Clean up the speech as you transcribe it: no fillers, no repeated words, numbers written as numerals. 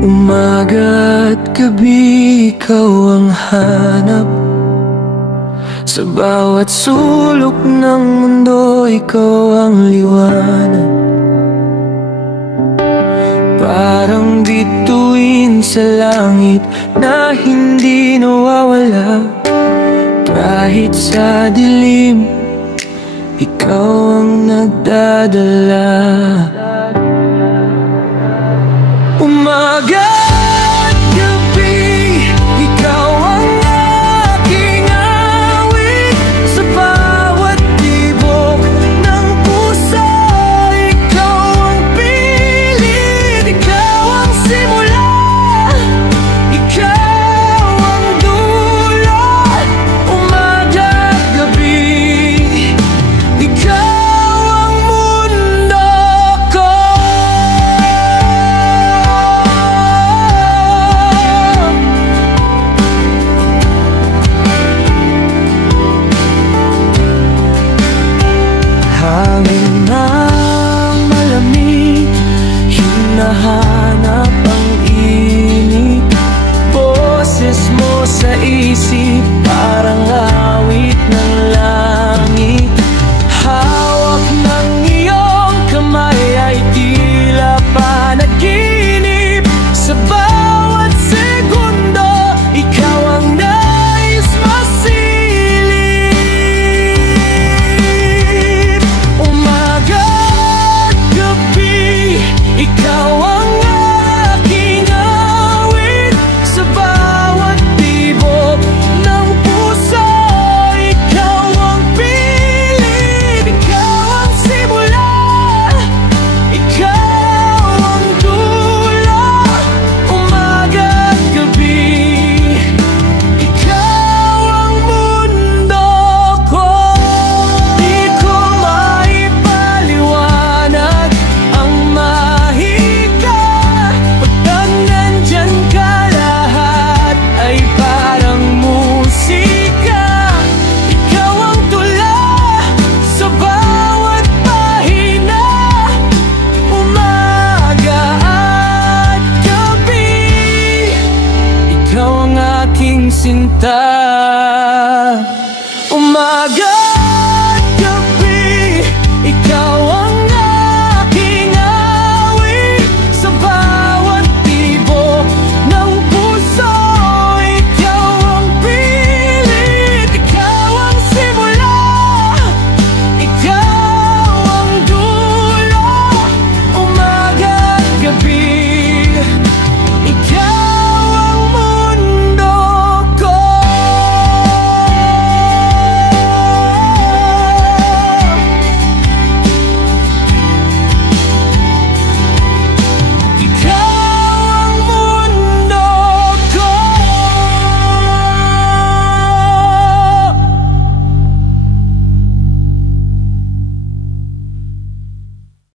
Umaga't gabi ikaw ang hanap, sa bawat sulok ng mundo ikaw ang liwanag. Parang bituin sa langit na hindi nawawala. Kahit sa dilim, ikaw ang nagdadala. Umaga at gabi, ikaw ang aking awit. Sa bawat tibok ng puso, ikaw ang pilit. Ikaw ang simula, ikaw ang dulo. Umaga at gabi, ikaw ang mundo ko. Hangin ng malamig, hinahanap ang init. Boses mo sa isip, parang awit ng langit. Hawak ng iyong kamay ay tila panaginip. Sa bawat segundo, ikaw ang nais masilip. Umaga at gabi, ikaw ang aking awit. Sa bawat tibok ng puso, ikaw ang pilit. Ikaw ang simula, ikaw ang dulo. Umaga at gabi, ikaw ang mundo ko. Di ko maipaliwanag ang mahika. Pagkat nandyan ka, lahat ay parang musika. Ikaw ang tula sa bawat pahina. Umaga at gabi, ikaw ang aking sinta.